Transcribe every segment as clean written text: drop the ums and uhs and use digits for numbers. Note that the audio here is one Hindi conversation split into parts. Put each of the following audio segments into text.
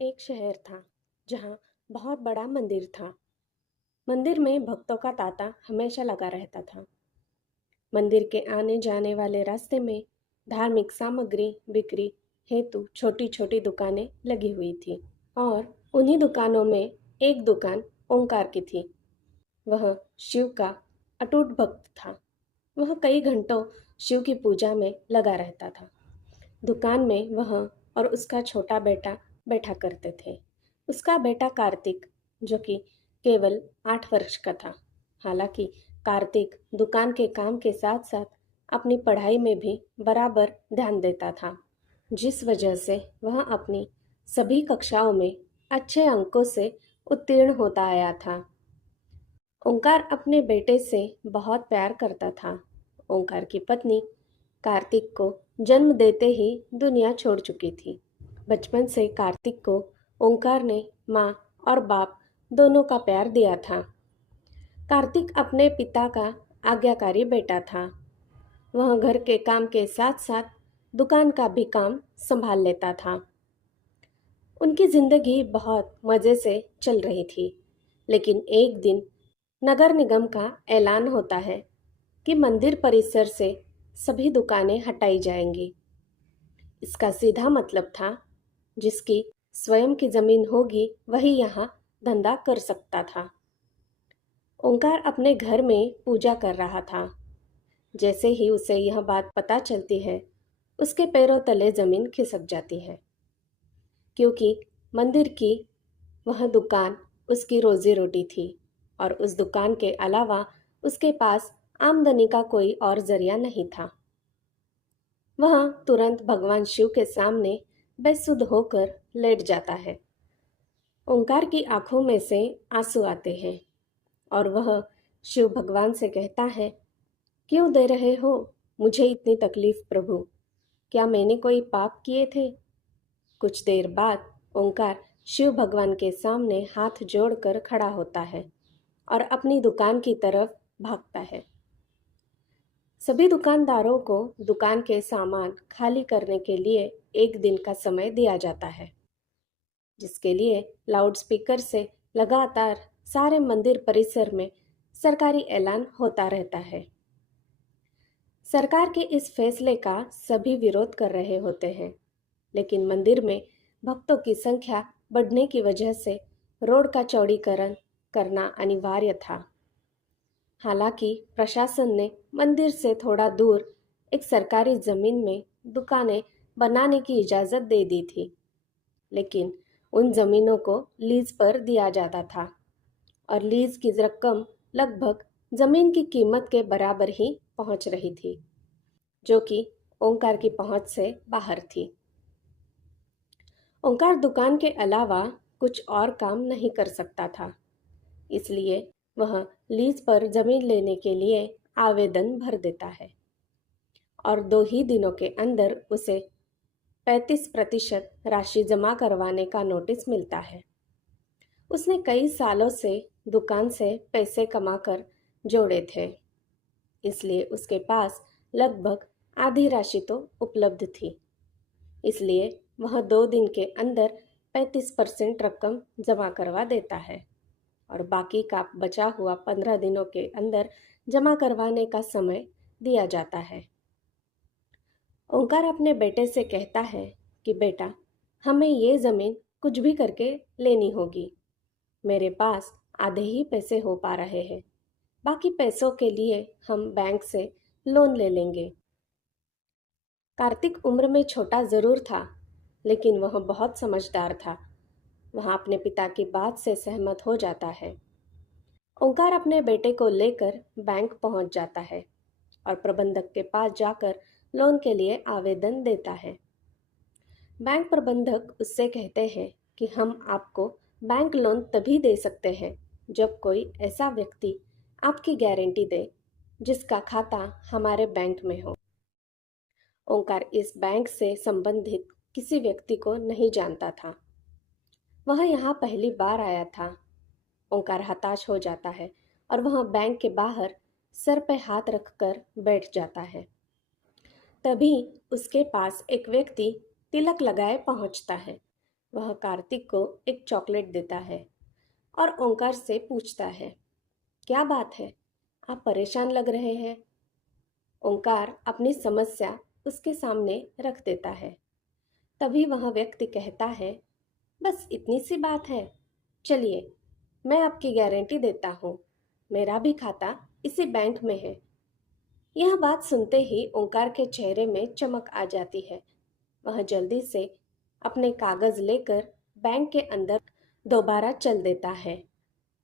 एक शहर था जहाँ बहुत बड़ा मंदिर था। मंदिर में भक्तों का तांता हमेशा लगा रहता था। मंदिर के आने जाने वाले रास्ते में धार्मिक सामग्री बिक्री हेतु छोटी छोटी दुकानें लगी हुई थी और उन्हीं दुकानों में एक दुकान ओंकार की थी। वह शिव का अटूट भक्त था। वह कई घंटों शिव की पूजा में लगा रहता था। दुकान में वह और उसका छोटा बेटा बैठा करते थे। उसका बेटा कार्तिक, जो कि केवल 8 वर्ष का था। हालांकि कार्तिक दुकान के काम के साथ साथ अपनी पढ़ाई में भी बराबर ध्यान देता था, जिस वजह से वह अपनी सभी कक्षाओं में अच्छे अंकों से उत्तीर्ण होता आया था। ओंकार अपने बेटे से बहुत प्यार करता था। ओंकार की पत्नी कार्तिक को जन्म देते ही दुनिया छोड़ चुकी थी। बचपन से कार्तिक को ओंकार ने माँ और बाप दोनों का प्यार दिया था। कार्तिक अपने पिता का आज्ञाकारी बेटा था। वह घर के काम के साथ साथ दुकान का भी काम संभाल लेता था। उनकी जिंदगी बहुत मज़े से चल रही थी। लेकिन एक दिन नगर निगम का ऐलान होता है कि मंदिर परिसर से सभी दुकानें हटाई जाएंगी। इसका सीधा मतलब था, जिसकी स्वयं की जमीन होगी वही यहाँ धंधा कर सकता था। ओंकार अपने घर में पूजा कर रहा था। जैसे ही उसे यह बात पता चलती है, उसके पैरों तले जमीन खिसक जाती है, क्योंकि मंदिर की वह दुकान उसकी रोजी रोटी थी और उस दुकान के अलावा उसके पास आमदनी का कोई और जरिया नहीं था। वह तुरंत भगवान शिव के सामने बेसुध होकर लेट जाता है। ओंकार की आंखों में से आंसू आते हैं और वह शिव भगवान से कहता है, क्यों दे रहे हो मुझे इतनी तकलीफ प्रभु? क्या मैंने कोई पाप किए थे? कुछ देर बाद ओंकार शिव भगवान के सामने हाथ जोड़कर खड़ा होता है और अपनी दुकान की तरफ भागता है। सभी दुकानदारों को दुकान के सामान खाली करने के लिए एक दिन का समय दिया जाता है, जिसके लिए लाउडस्पीकर से लगातार सारे मंदिर परिसर में सरकारी ऐलान होता रहता है। सरकार के इस फैसले का सभी विरोध कर रहे होते हैं, लेकिन मंदिर में भक्तों की संख्या बढ़ने की वजह से रोड का चौड़ीकरण करना अनिवार्य था। हालांकि प्रशासन ने मंदिर से थोड़ा दूर एक सरकारी जमीन में दुकानें बनाने की इजाज़त दे दी थी, लेकिन उन जमीनों को लीज पर दिया जाता था और लीज की रकम लगभग जमीन की कीमत के बराबर ही पहुंच रही थी, जो कि ओंकार की पहुंच से बाहर थी। ओंकार दुकान के अलावा कुछ और काम नहीं कर सकता था, इसलिए वह लीज पर जमीन लेने के लिए आवेदन भर देता है और 2 ही दिनों के अंदर उसे 35% राशि जमा करवाने का नोटिस मिलता है। उसने कई सालों से दुकान से पैसे कमाकर जोड़े थे, इसलिए उसके पास लगभग आधी राशि तो उपलब्ध थी। इसलिए वह 2 दिन के अंदर 35% रकम जमा करवा देता है और बाकी का बचा हुआ 15 दिनों के अंदर जमा करवाने का समय दिया जाता है। ओंकार अपने बेटे से कहता है कि बेटा, हमें ये ज़मीन कुछ भी करके लेनी होगी। मेरे पास आधे ही पैसे हो पा रहे हैं। बाकी पैसों के लिए हम बैंक से लोन ले लेंगे। कार्तिक उम्र में छोटा जरूर था, लेकिन वह बहुत समझदार था। वह अपने पिता की बात से सहमत हो जाता है। ओंकार अपने बेटे को लेकर बैंक पहुंच जाता है और प्रबंधक के पास जाकर लोन के लिए आवेदन देता है। बैंक प्रबंधक उससे कहते हैं कि हम आपको बैंक लोन तभी दे सकते हैं जब कोई ऐसा व्यक्ति आपकी गारंटी दे जिसका खाता हमारे बैंक में हो। ओंकार इस बैंक से संबंधित किसी व्यक्ति को नहीं जानता था। वह यहाँ पहली बार आया था। ओंकार हताश हो जाता है और वह बैंक के बाहर सर पे हाथ रखकर बैठ जाता है। तभी उसके पास एक व्यक्ति तिलक लगाए पहुंचता है वह कार्तिक को एक चॉकलेट देता है और ओंकार से पूछता है, क्या बात है, आप परेशान लग रहे हैं। ओंकार अपनी समस्या उसके सामने रख देता है। तभी वह व्यक्ति कहता है, बस इतनी सी बात है, चलिए मैं आपकी गारंटी देता हूँ, मेरा भी खाता इसी बैंक में है। यह बात सुनते ही ओंकार के चेहरे में चमक आ जाती है। वह जल्दी से अपने कागज लेकर बैंक के अंदर दोबारा चल देता है।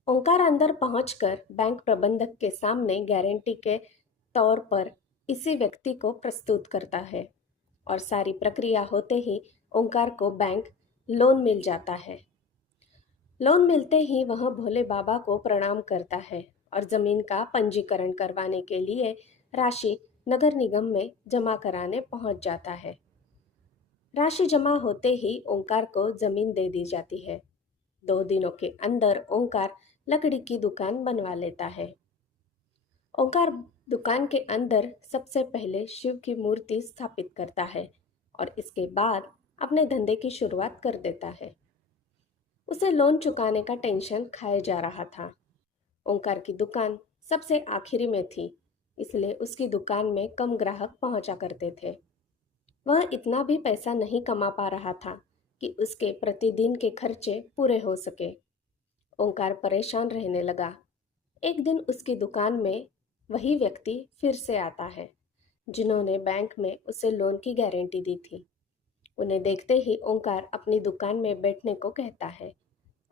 ओंकार अंदर पहुंचकर बैंक प्रबंधक के सामने गारंटी के तौर पर इसी व्यक्ति को प्रस्तुत करता है और सारी प्रक्रिया होते ही ओंकार को बैंक लोन मिल जाता है। लोन मिलते ही वह भोले बाबा को प्रणाम करता है और जमीन का पंजीकरण करवाने के लिए राशि नगर निगम में जमा कराने पहुंच जाता है। राशि जमा होते ही ओंकार को जमीन दे दी जाती है। 2 दिनों के अंदर ओंकार लकड़ी की दुकान बनवा लेता है। ओंकार दुकान के अंदर सबसे पहले शिव की मूर्ति स्थापित करता है और इसके बाद अपने धंधे की शुरुआत कर देता है। उसे लोन चुकाने का टेंशन खाए जा रहा था। ओंकार की दुकान सबसे आखिरी में थी, इसलिए उसकी दुकान में कम ग्राहक पहुंचा करते थे। वह इतना भी पैसा नहीं कमा पा रहा था कि उसके प्रतिदिन के खर्चे पूरे हो सके। ओंकार परेशान रहने लगा। एक दिन उसकी दुकान में वही व्यक्ति फिर से आता है, जिन्होंने बैंक में उसे लोन की गारंटी दी थी। उन्हें देखते ही ओंकार अपनी दुकान में बैठने को कहता है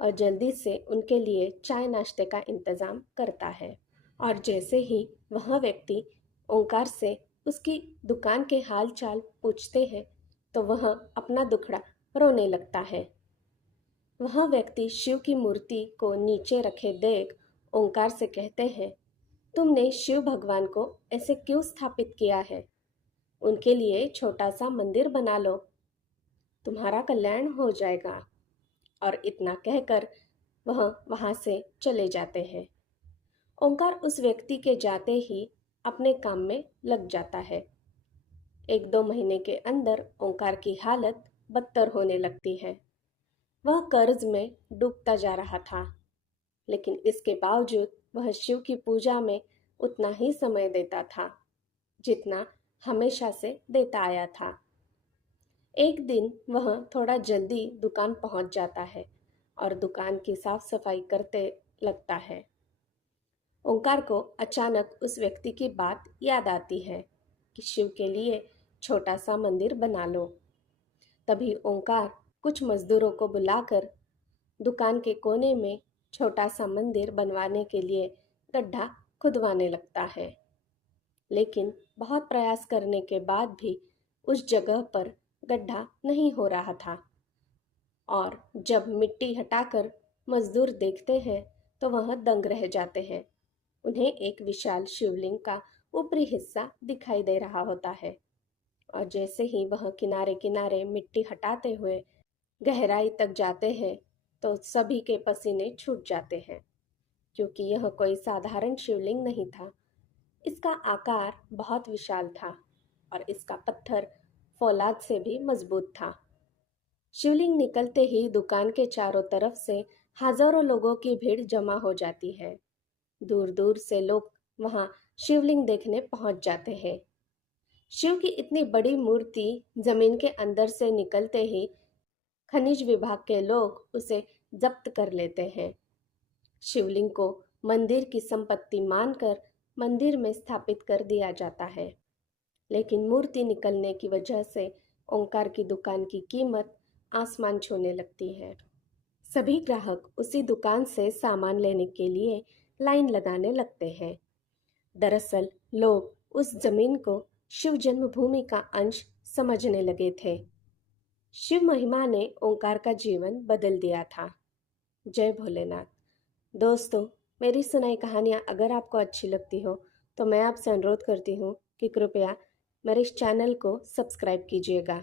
और जल्दी से उनके लिए चाय नाश्ते का इंतज़ाम करता है। और जैसे ही वह व्यक्ति ओंकार से उसकी दुकान के हाल चाल पूछते हैं तो वह अपना दुखड़ा रोने लगता है। वह व्यक्ति शिव की मूर्ति को नीचे रखे देख ओंकार से कहते हैं, तुमने शिव भगवान को ऐसे क्यों स्थापित किया है? उनके लिए छोटा सा मंदिर बना लो, तुम्हारा कल्याण हो जाएगा। और इतना कहकर वह वहां से चले जाते हैं। ओंकार उस व्यक्ति के जाते ही अपने काम में लग जाता है। 1-2 महीने के अंदर ओंकार की हालत बदतर होने लगती है। वह कर्ज में डूबता जा रहा था, लेकिन इसके बावजूद वह शिव की पूजा में उतना ही समय देता था जितना हमेशा से देता आया था। एक दिन वह थोड़ा जल्दी दुकान पहुंच जाता है और दुकान की साफ सफाई करते लगता है। ओंकार को अचानक उस व्यक्ति की बात याद आती है कि शिव के लिए छोटा सा मंदिर बना लो। तभी ओंकार कुछ मजदूरों को बुलाकर दुकान के कोने में छोटा सा मंदिर बनवाने के लिए गड्ढा खुदवाने लगता है। लेकिन बहुत प्रयास करने के बाद भी उस जगह पर गड्ढा नहीं हो रहा था। और जब मिट्टी हटाकर मजदूर देखते हैं तो वह दंग रह जाते हैं। उन्हें एक विशाल शिवलिंग का ऊपरी हिस्सा दिखाई दे रहा होता है और जैसे ही वह किनारे किनारे मिट्टी हटाते हुए गहराई तक जाते हैं तो सभी के पसीने छूट जाते हैं, क्योंकि यह कोई साधारण शिवलिंग नहीं था। इसका आकार बहुत विशाल था और इसका पत्थर फौलाद से भी मजबूत था। शिवलिंग निकलते ही दुकान के चारों तरफ से हजारों लोगों की भीड़ जमा हो जाती है। दूर दूर से लोग वहां शिवलिंग देखने पहुंच जाते हैं। शिव की इतनी बड़ी मूर्ति जमीन के अंदर से निकलते ही खनिज विभाग के लोग उसे जब्त कर लेते हैं। शिवलिंग को मंदिर की संपत्ति मानकर मंदिर में स्थापित कर दिया जाता है। लेकिन मूर्ति निकलने की वजह से ओंकार की दुकान की कीमत आसमान छूने लगती है। सभी ग्राहक उसी दुकान से सामान लेने के लिए लाइन लगाने लगते हैं। दरअसल लोग उस जमीन को शिव जन्मभूमि का अंश समझने लगे थे। शिव महिमा ने ओंकार का जीवन बदल दिया था। जय भोलेनाथ। दोस्तों, मेरी सुनाई कहानियाँ अगर आपको अच्छी लगती हो तो मैं आपसे अनुरोध करती हूँ कि कृपया मेरे इस चैनल को सब्सक्राइब कीजिएगा।